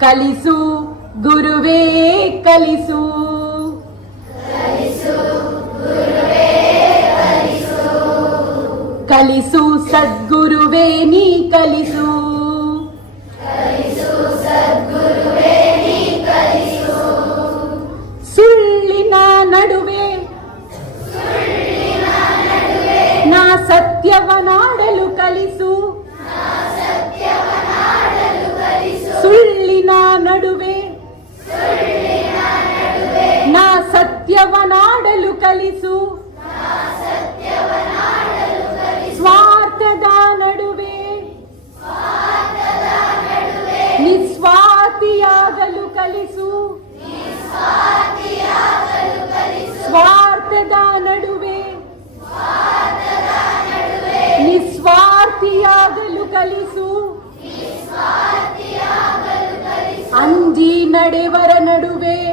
ಕಲಿಸು ಗುರುವೇ ಕಲಿಸು ಕಲಿಸು ಸದ್ಗುರುವೇ ನೀ ಕಲಿಸು ಸುಳ್ಳಿನ ನಡುವೆ ನಾ ಸತ್ಯವನಾಡಲು ಕಲಿಸು ಕಲಿಸು ಸ್ವಾರ್ಥದ ನಡುವೆ. ನಿಸ್ವಾರ್ಥಿಯಾಗಲು ಕಲಿಸು. ಸ್ವಾರ್ಥದ ನಡುವೆ. ನಿಸ್ವಾರ್ಥಿಯಾಗಲು ಕಲಿಸು. ಅಂಜಿ ನಡೆವರ ನಡುವೆ.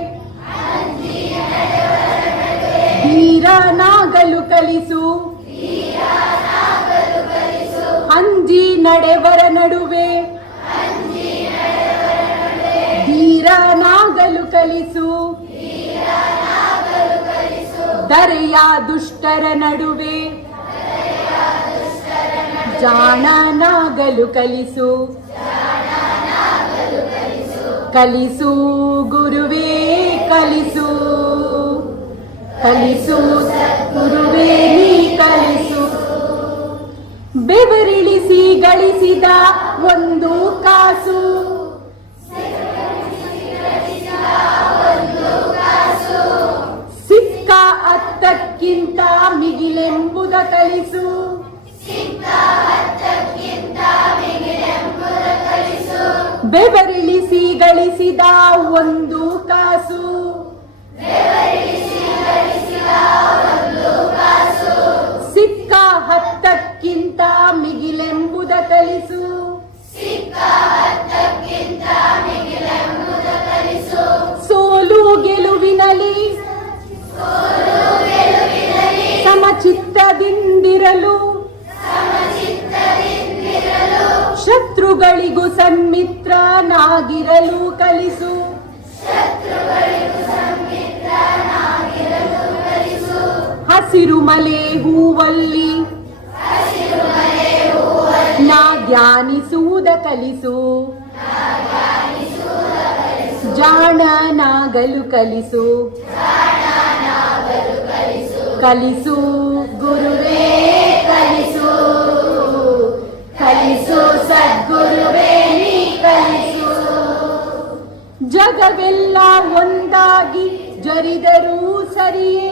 ಕಲಿಸು ಅಂಜಿ ನಡೆವರ ನಡುವೆ. ಧೀರನಾಗಲು ಕಲಿಸು. ದರೆಯ ದುಷ್ಟರ ನಡುವೆ. ಜಾಣನಾಗಲು ಕಲಿಸು. ಕಲಿಸು ಗುರುವೇ, ಕಲಿಸು. ಕಲಿಸು. ಗಳಿಸಿದ ಒಂದು ಕಾಸು. ಸಿಕ್ಕ ಅತ್ತಕ್ಕಿಂತ ಮಿಗಿಲೆಂಬುದ ಕಲಿಸು. ಬೆವರಿಳಿಸಿ ಗಳಿಸಿದ ಒಂದು ಕಾಸು. ಸಮಚಿತ್ತದಿಂದಿರಲು ಶತ್ರುಗಳಿಗೂ ಸನ್ಮಿತ್ರನಾಗಿರಲು ಕಲಿಸು. ಹಸಿರು ಮಲೆ ಹೂವಲ್ಲಿ ನಾ ಧ್ಯಾನಿಸುವುದ ಕಲಿಸು. ಜಾಣನಾಗಲು ಕಲಿಸು. ಕಲಿಸು. ಜಗವೆಲ್ಲ ಒಂದಾಗಿ ಜರಿದರೂ ಸರಿಯೇ?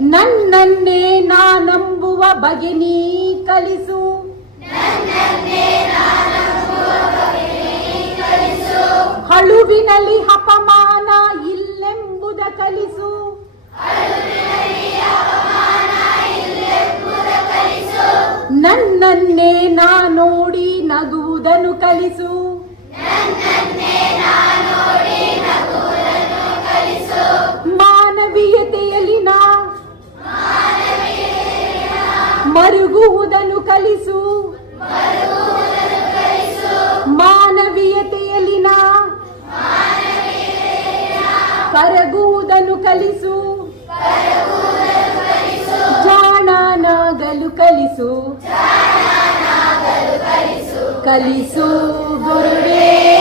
ನನ್ನನ್ನೇ ನಾನಂಬುವ ಬಗೆ ನೀ ಕಲಿಸು. ಹಳುವಿನಲ್ಲಿ ಅಪಮಾನ ನನ್ನನ್ನೇ ನಾ ನೋಡಿ ನಗುವುದನ್ನು ಕಲಿಸು. ಮಾನವೀಯತೆಯಲ್ಲಿ ನಾ ಮರುಗುವುದನ್ನು ಕಲಿಸು. ಮಾನವೀಯತೆಯಲ್ಲಿ ನಾ ಕರಗುವುದನ್ನು ಕಲಿಸು. ಜಾಣನಾಗಲು ಕಲಿಸು. ಕಲಿಸು ಗುರುವೇ ಕಲಿಸು